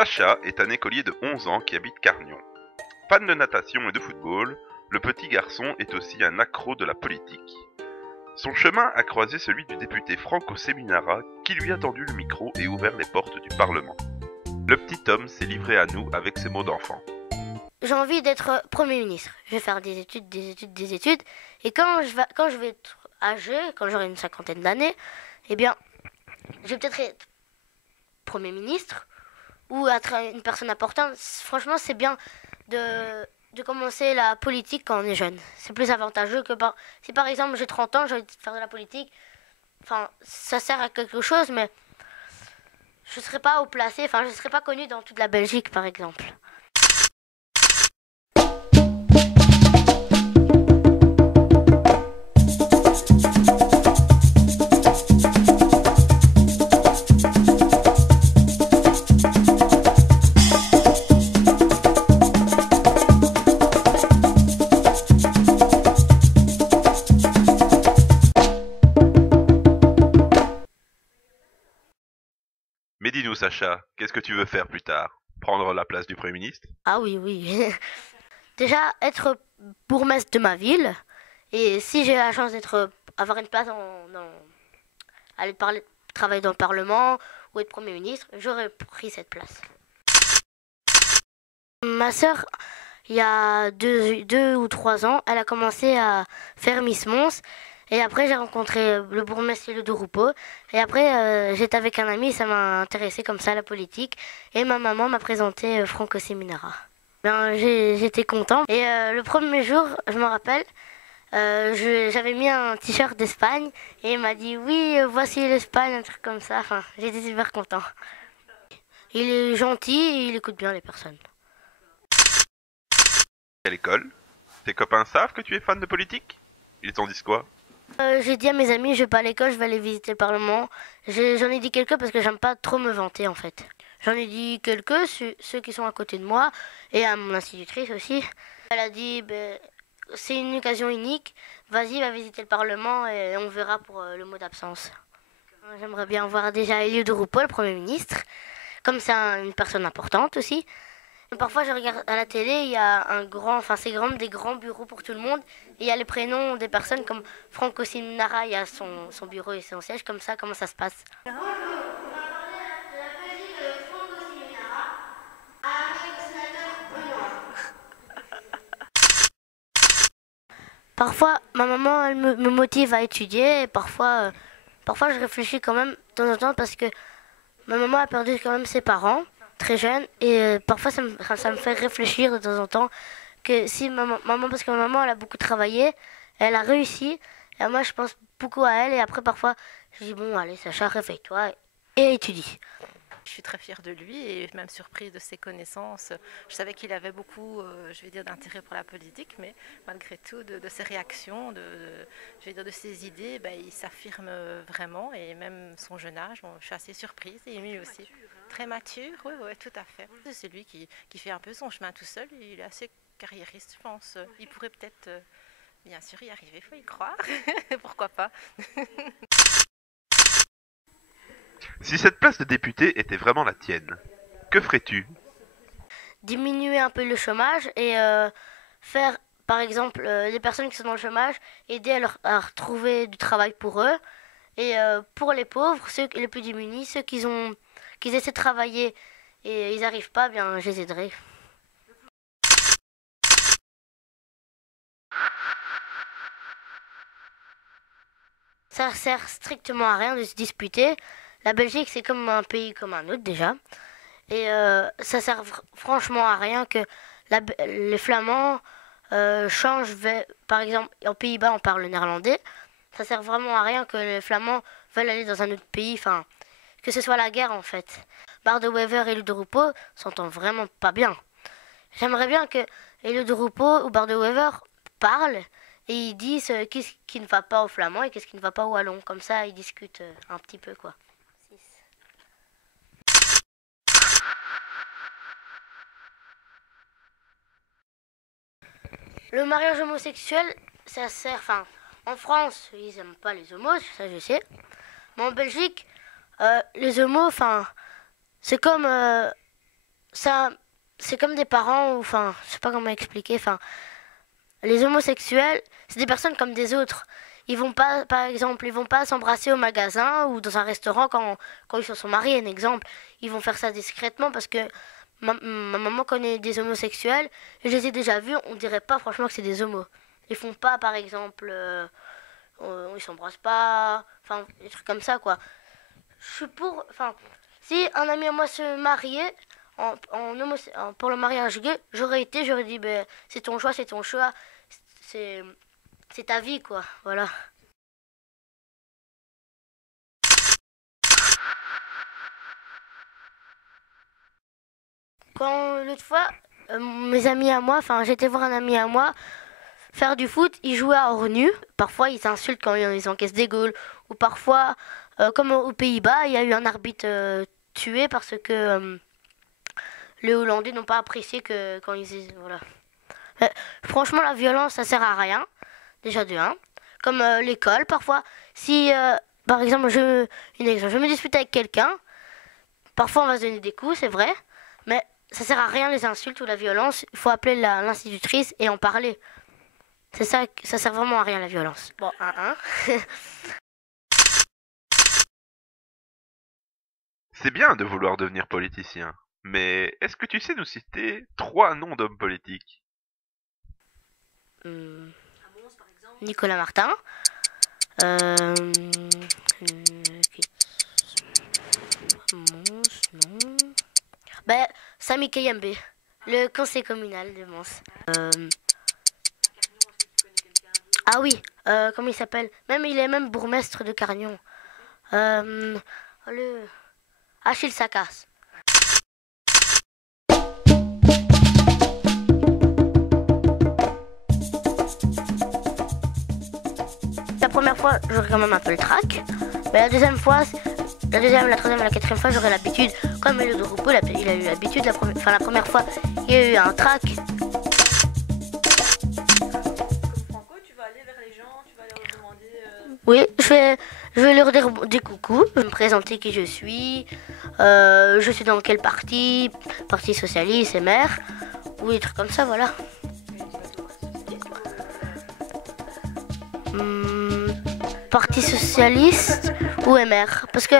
Sacha est un écolier de 11 ans qui habite Carnion. Fan de natation et de football, le petit garçon est aussi un accro de la politique. Son chemin a croisé celui du député Franco Seminara qui lui a tendu le micro et ouvert les portes du Parlement. Le petit homme s'est livré à nous avec ses mots d'enfant. J'ai envie d'être Premier ministre. Je vais faire des études. Et quand je vais être âgé, quand j'aurai une cinquantaine d'années, eh bien, je vais peut-être être Premier ministre ou être une personne importante. Franchement, c'est bien de commencer la politique quand on est jeune. C'est plus avantageux que si par exemple j'ai 30 ans, j'ai envie de faire de la politique. Enfin, ça sert à quelque chose, mais je ne serai pas haut placé. Enfin, je ne serai pas connu dans toute la Belgique, par exemple. Mais dis-nous Sacha, qu'est-ce que tu veux faire plus tard? Prendre la place du Premier ministre? Ah oui, oui. Déjà, être bourgmestre de ma ville. Et si j'ai la chance avoir une place aller travailler dans le Parlement ou être Premier ministre, j'aurais pris cette place. Ma sœur, il y a 2 ou 3 ans, elle a commencé à faire Miss Mons. Et après, j'ai rencontré le bourgmestre de Roupeau. Et après, j'étais avec un ami, ça m'a intéressé comme ça à la politique. Et ma maman m'a présenté Franco Seminara. Ben, j'étais content. Et le premier jour, je me rappelle, j'avais mis un t-shirt d'Espagne. Et il m'a dit, oui, voici l'Espagne, un truc comme ça. Enfin, j'étais super content. Il est gentil et il écoute bien les personnes. À l'école? Tes copains savent que tu es fan de politique? Ils t'en disent quoi? J'ai dit à mes amis, je vais pas à l'école, je vais aller visiter le Parlement. J'en ai dit quelques parce que j'aime pas trop me vanter en fait. J'en ai dit quelques, ceux qui sont à côté de moi, et à mon institutrice aussi. Elle a dit, c'est une occasion unique, vas-y, va visiter le Parlement et on verra pour le mot d'absence. J'aimerais bien voir déjà Eliud Roupeau, le Premier ministre, comme c'est une personne importante aussi. Parfois, je regarde à la télé, il y a c'est des grands bureaux pour tout le monde. Et il y a les prénoms des personnes comme Franco Seminara, il y a son bureau et son siège, comme ça, comment ça se passe. Bonjour, on va parler de la Belgique de Franco Seminara avec le sénateur Benoît. Parfois, ma maman, elle me motive à étudier et parfois, je réfléchis quand même de temps en temps parce que ma maman a perdu quand même ses parents très jeune et parfois ça me fait réfléchir de temps en temps que si parce que ma maman elle a beaucoup travaillé, elle a réussi et moi je pense beaucoup à elle et après parfois je dis bon allez Sacha réveille-toi et étudie. Je suis très fière de lui et même surprise de ses connaissances. Je savais qu'il avait beaucoup, d'intérêt pour la politique, mais malgré tout, de ses réactions, de ses idées, il s'affirme vraiment et même son jeune âge, je suis assez surprise et émue aussi. Très mature, oui, tout à fait. C'est lui qui fait un peu son chemin tout seul, il est assez carriériste, je pense. Il pourrait peut-être, bien sûr, y arriver, il faut y croire. Pourquoi pas. Si cette place de député était vraiment la tienne, que ferais-tu? Diminuer un peu le chômage et faire, par exemple, les personnes qui sont dans le chômage, aider à retrouver du travail pour eux. Et pour les pauvres, ceux les plus démunis, ceux qui essaient de travailler et ils n'arrivent pas, bien, je les aiderai. Ça sert strictement à rien de se disputer. La Belgique, c'est comme un pays comme un autre déjà. Et ça sert franchement à rien que les Flamands changent. Par exemple, en Pays-Bas, on parle le néerlandais. Ça sert vraiment à rien que les Flamands veulent aller dans un autre pays. Enfin, que ce soit la guerre en fait. Bart de Wever et Eliud Roupeau s'entendent vraiment pas bien. J'aimerais bien que Eliud Roupeau ou Bart de Wever parlent et ils disent qu'est-ce qui ne va pas aux Flamands et qu'est-ce qui ne va pas aux Wallons. Comme ça, ils discutent un petit peu quoi. Le mariage homosexuel, ça sert. Enfin, en France, ils aiment pas les homos, ça je sais. Mais en Belgique, les homos, enfin, c'est comme ça, c'est comme des parents, ou enfin, je sais pas comment expliquer, enfin, les homosexuels, c'est des personnes comme des autres. Ils vont pas, par exemple, ils vont pas s'embrasser au magasin ou dans un restaurant quand ils se sont mariés, un exemple. Ils vont faire ça discrètement parce que ma maman connaît des homosexuels et je les ai déjà vus, on dirait pas franchement que c'est des homos. Ils font pas, par exemple, ils s'embrassent pas, enfin, des trucs comme ça, quoi. Je suis pour, enfin, si un ami à moi se mariait pour le mariage gay, j'aurais dit, ben, c'est ton choix, c'est, c'est ta vie, quoi, voilà. Quand l'autre fois, mes amis à moi, enfin, j'étais voir un ami à moi faire du foot, ils jouaient à hors nu. Parfois, ils s'insultent quand ils encaissent des goals, ou parfois, comme aux Pays-Bas, il y a eu un arbitre tué parce que les Hollandais n'ont pas apprécié que quand ils voilà. Franchement, la violence, ça sert à rien. Déjà de un. Comme l'école, parfois. Si, par exemple, je me dispute avec quelqu'un, parfois on va se donner des coups, c'est vrai, mais ça sert à rien les insultes ou la violence. Il faut appeler l'institutrice et en parler. C'est ça, ça sert vraiment à rien la violence. Bon, un. C'est bien de vouloir devenir politicien, mais est-ce que tu sais nous citer 3 noms d'hommes politiques? Nicolas Martin. Euh, non. Ben, Sami Kayembe, le conseil communal de Mons. Ah oui, comment il s'appelle? Même il est même bourgmestre de Carnion. Le Achille Sakas. La première fois, j'aurais quand même un peu le trac. Mais la deuxième fois, la deuxième, la troisième et la quatrième fois, j'aurais l'habitude. Comme le de repos, il a eu l'habitude. La première fois, il y a eu un trac. Franco, tu vas aller vers les gens, tu vas leur demander. Oui, je vais leur dire des coucous, me présenter qui je suis dans quel parti, Parti Socialiste, MR, ou des trucs comme ça, voilà. Parti Socialiste ou MR, parce que